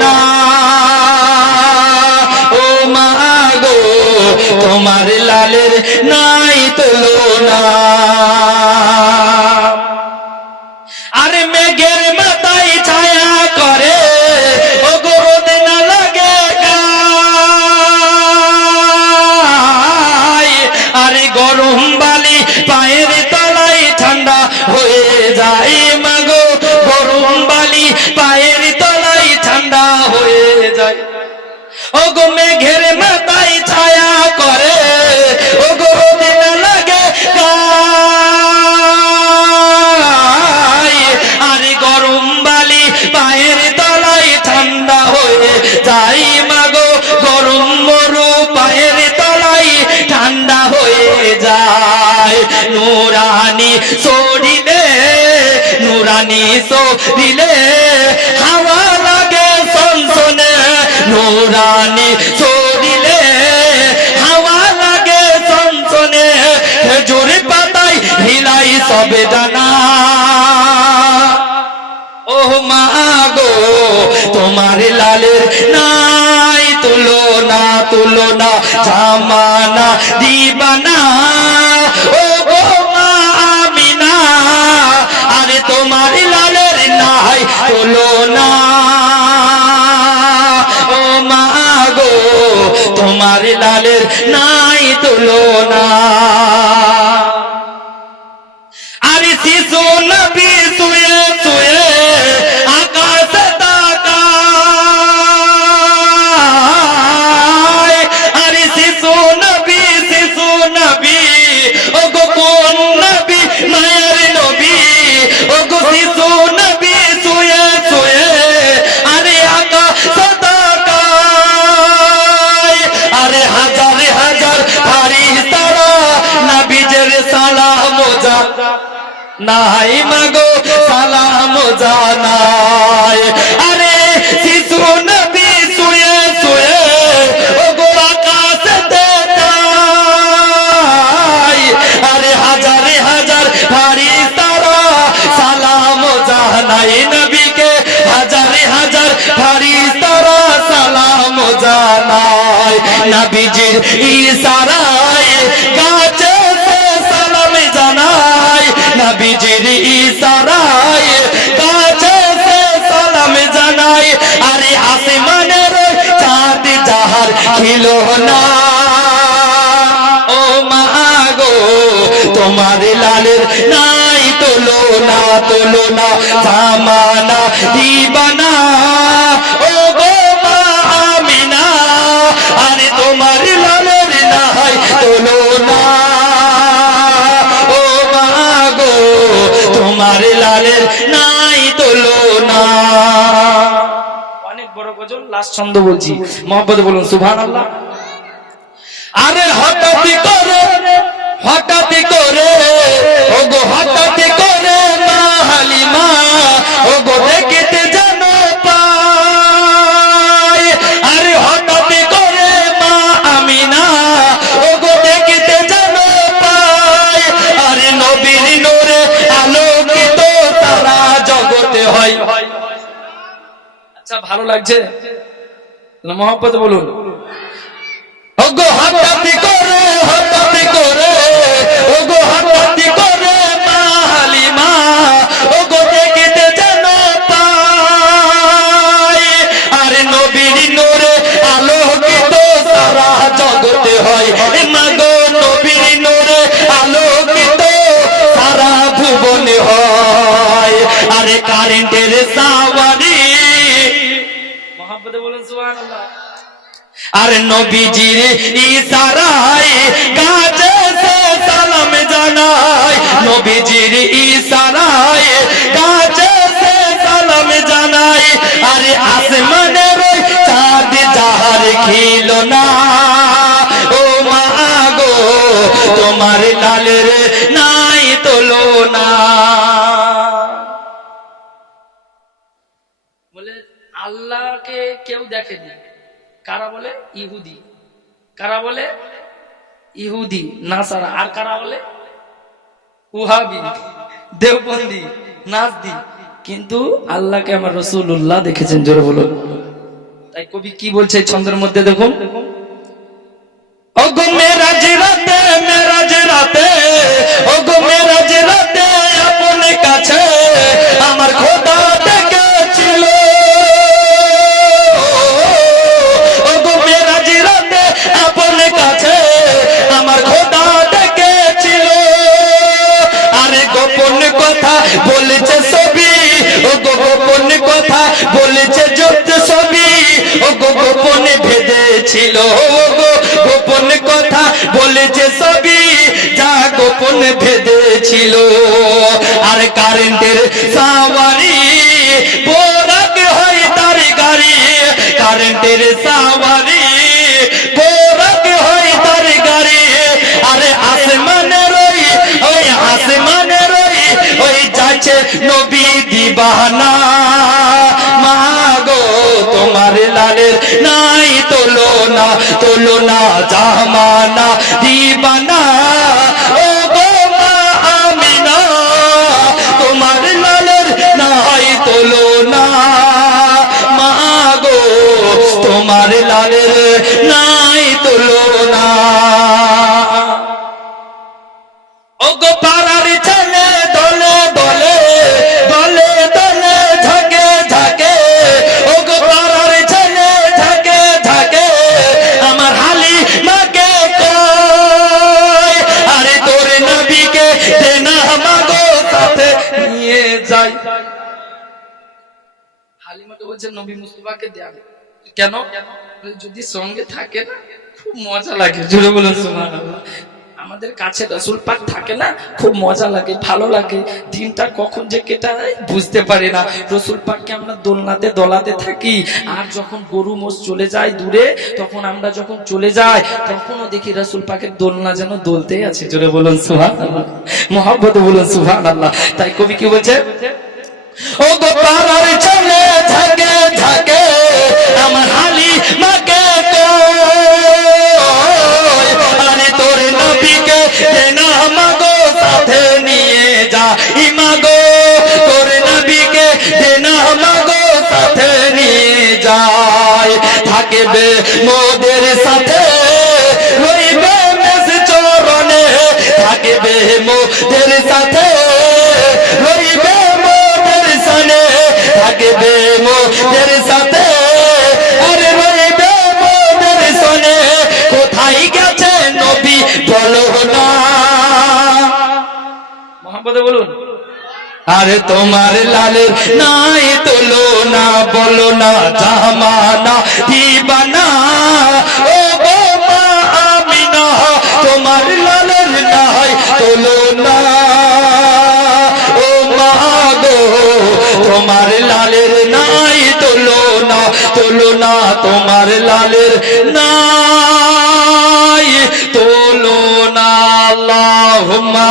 না। ও মা গো তোমার লালের নাই তুলনা শরীরে নুরানি শরীরে হাওয়া লাগে সনসনে, নুরানি শরীরে হাওয়া লাগে সনসনে, খেজুর পাতায় হিলাই সবে জানা ও মা গো, তোমার লালের নাই তুলো না তুলনা তুলনা, জামানা, দিবানা। নাই না। ও মা গো তোমার লালের নাই তুলনা। আরে নাই মাগো, সালাম জানাই। আরে, শিশু নবী শুয়ে শুয়ে, ও গো আকাশে তাই আরে, হাজারে হাজার ফারিস্তারা, সালাম জানাই নবীকে। হাজারে হাজার ফারিস্তারা, সালাম জানাই। নবীজির ইশারায় ছিল না। ও মাগো তোমার লালের নাই তোলো না তোলো না জামানা দিবানা। লাস্ট ছন্দ বলছি। মোহাম্মদ বলুন সুভান আল্লাহ আরে হঠাৎ করে হঠাৎ করে ও গো হঠাৎ করে, মা হালিমা ও গো দেখতে জানো পাই আরে হঠাৎ করে, মা আমিনা ও গো দেখতে জানো পাই আরে নবীর নূরে আচ্ছা ভালো লাগছে? মহাপত বলুন। আর নবীজির ইশারায় গাছে সালাম জানায়। নবীজির ইশারায় সালাম জানায়। আরে আসমানের চাঁদ খিল না। ও মা গো, তোমার লালের নাই তোলো না। বলে আল্লাহকে কেউ দেখেনি। কারা বলে? ইহুদি। কারা বলে? ইহুদি, নাসারা। আর কারা বলে? উহাবি, দেওবন্দি, নাজদি। কিন্তু আল্লাহকে আমার রসুল্লাহ দেখেছেন, জোরে বলুন। তাই কবি কি বলছে ছন্দের মধ্যে দেখুন? ওগো মেরাজ রাতে মেরাজ রাতে, ওগো ওগো গোপন কথা বলেছে সবই যা গোপন ভেদেছিল আর কারেন্টের সাওয়ারি বোরাক হয় তার গাড়ি। কারেন্টের সাওয়ারি বোরাক নবী দিবানা। না তোলো না জামানা, দিবানা। ও গো মা আমিনা, তোমার লালের নাই তোলো না মা গো, তোমার লালের নাই বলছে, নবী মুস্তফাকে দেবে কেন? যদি সঙ্গে থাকে না, খুব মজা লাগে। জুড়ে বলুন আমাদের কাছে রসুল পাক থাকে না, খুব মজা লাগে, ভালো লাগে। দিনটা কখন যে কেটে বুঝতে পারি না। রসুল পাককে আমরা দোলনাতে, দলাতে থাকি। আর যখন গরু মোষ চলে যায় দূরে, তখন আমরা যখন চলে যাই, তখনও দেখি রসুল পাকের দোলনা যেন দোলতেই আছে। জোরে বলুন সুহান আল্লাহ মোহাম্মদ বলুন সুহান আল্লাহ তাই কবি কি বলছে? ও গো পাড়ার ছেলে ঝাঁকে ঝাঁকে আমার হালি মাকে মোহাম্মদ বলুন। আরে তোমার লালের নাই তোলো না, বলো না, জামানা, দিবানা। ও গো মা আমিনা, তোমার লালের নাই তোলো না। ও মা গো, তোমার লালের নাই তোলো না তোলো না, তোমার লালের নাই তোলো না, আল্লাহুম্মা।